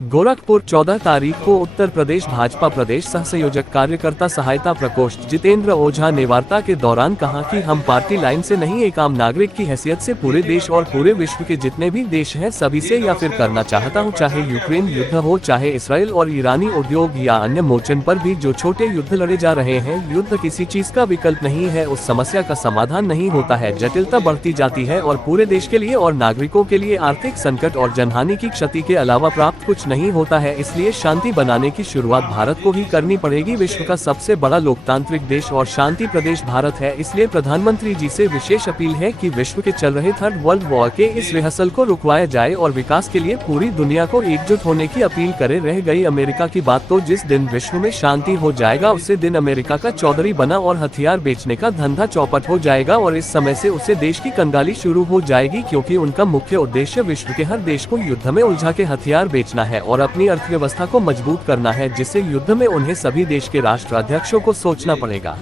गोरखपुर 14 तारीख को उत्तर प्रदेश भाजपा प्रदेश सहसंयोजक कार्यकर्ता सहायता प्रकोष्ठ जितेंद्र ओझा ने वार्ता के दौरान कहा कि हम पार्टी लाइन से नहीं, एक आम नागरिक की हैसियत से पूरे देश और पूरे विश्व के जितने भी देश हैं सभी से या फिर करना चाहता हूं, चाहे यूक्रेन युद्ध हो, चाहे इसराइल और ईरानी उद्योग या अन्य मोर्चन पर भी जो छोटे युद्ध लड़े जा रहे हैं। युद्ध किसी चीज का विकल्प नहीं है, उस समस्या का समाधान नहीं होता है, जटिलता बढ़ती जाती है और पूरे देश के लिए और नागरिकों के लिए आर्थिक संकट और जनहानि की क्षति के अलावा प्राप्त कुछ नहीं होता है। इसलिए शांति बनाने की शुरुआत भारत को ही करनी पड़ेगी। विश्व का सबसे बड़ा लोकतांत्रिक देश और शांति प्रदेश भारत है, इसलिए प्रधानमंत्री जी से विशेष अपील है कि विश्व के चल रहे थर्ड वर्ल्ड वॉर के इस रिहर्सल को रुकवाया जाए और विकास के लिए पूरी दुनिया को एकजुट होने की अपील करे। रह गई अमेरिका की बात, तो जिस दिन विश्व में शांति हो जाएगा उसी दिन अमेरिका का चौधरी बना और हथियार बेचने का धंधा चौपट हो जाएगा और इस समय से उसे देश की कंगाली शुरू हो जाएगी, क्योंकि उनका मुख्य उद्देश्य विश्व के हर देश को युद्ध में उलझा के हथियार बेचना है और अपनी अर्थव्यवस्था को मजबूत करना है, जिससे युद्ध में उन्हें सभी देश के राष्ट्राध्यक्षों को सोचना पड़ेगा।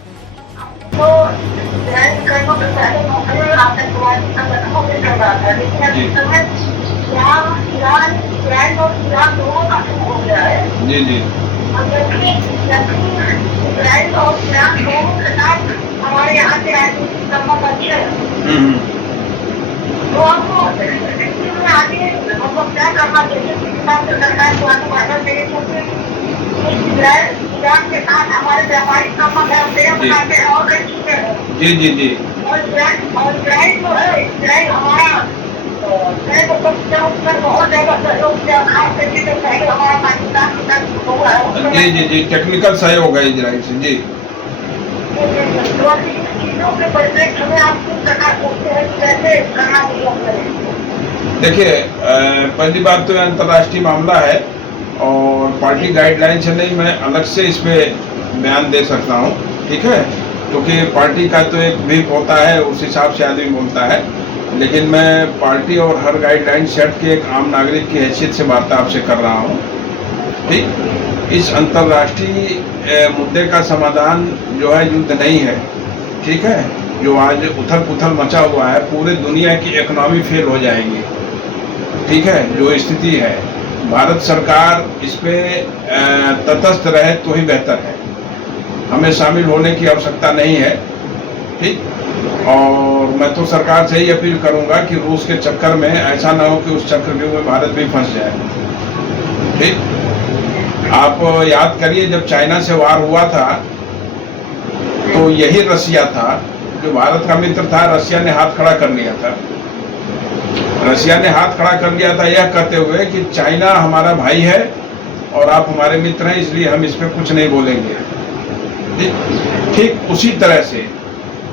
जी जी हमारे यहाँ से राजनीतिक संबंध अच्छे तो हमको आगे हमको क्या करना चाहिए, सरकार को आगे बढ़ना चाहिए, क्योंकि ईरान के साथ हमारे व्यापारिक संबंध है और जी जी जी और इसराइल जो है, इसराइल हमारा बहुत ज्यादा सहयोग किया, खास करके जो पहले हमारा पाकिस्तान के साथ हुआ है। जी जी जी टेक्निकल सहयोग है इजराइल से। जी चीजों के परिप्रेक्ष्य में आप किस प्रकार सोचते हैं कि कैसे करना चाहिए? देखिए, पहली बात तो अंतर्राष्ट्रीय मामला है और पार्टी गाइडलाइन से नहीं, मैं अलग से इस पे बयान दे सकता हूँ, ठीक है, क्योंकि पार्टी का तो एक व्हीप होता है, उस हिसाब से आदमी बोलता है, लेकिन मैं पार्टी और हर गाइडलाइन सेट के एक आम नागरिक की हैसियत से वार्ता आपसे कर रहा हूँ। ठीक, इस अंतर्राष्ट्रीय मुद्दे का समाधान जो है युद्ध नहीं है, ठीक है, जो आज उथल पुथल मचा हुआ है, पूरे दुनिया की इकोनॉमी फेल हो जाएगी, ठीक है, जो स्थिति है। भारत सरकार इस पे तटस्थ रहे तो ही बेहतर है, हमें शामिल होने की आवश्यकता नहीं है, ठीक। और मैं तो सरकार से ही अपील करूंगा कि रूस के चक्कर में ऐसा ना हो कि उस चक्रव्यूह में भारत भी फंस जाए, ठीक। आप याद करिए, जब चाइना से वार हुआ था तो यही रसिया था जो भारत का मित्र था, रसिया ने हाथ खड़ा कर लिया था। रसिया ने हाथ खड़ा कर लिया था यह कहते हुए कि चाइना हमारा भाई है और आप हमारे मित्र हैं, इसलिए हम इस पर कुछ नहीं बोलेंगे, ठीक। उसी तरह से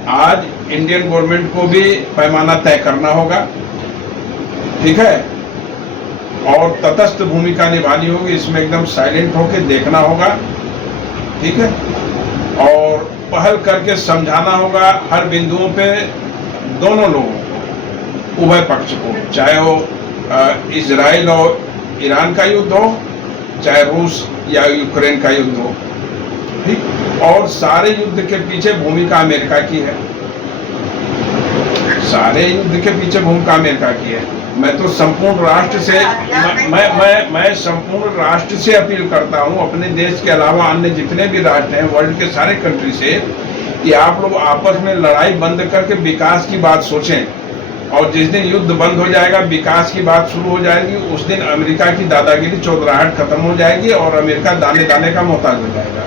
आज इंडियन गवर्नमेंट को भी पैमाना तय करना होगा, ठीक है, और तटस्थ भूमिका निभानी होगी, इसमें एकदम साइलेंट होकर देखना होगा, ठीक है, और पहल करके समझाना होगा हर बिंदुओं पे दोनों लोगों को, उभय पक्ष को, चाहे वो इजराइल और ईरान का युद्ध हो, चाहे रूस या यूक्रेन का युद्ध हो, ठीक। और सारे युद्ध के पीछे भूमिका अमेरिका की है, सारे युद्ध के पीछे भूमिका अमेरिका की है। मैं तो संपूर्ण राष्ट्र से मैं संपूर्ण राष्ट्र से अपील करता हूं, अपने देश के अलावा अन्य जितने भी राष्ट्र हैं वर्ल्ड के सारे कंट्री से, कि आप लोग आपस में लड़ाई बंद करके विकास की बात सोचें, और जिस दिन युद्ध बंद हो जाएगा, विकास की बात शुरू हो जाएगी, उस दिन अमेरिका की दादागिरी चौधराहट खत्म हो जाएगी और अमेरिका दाने दाने का मोहताज हो जाएगा।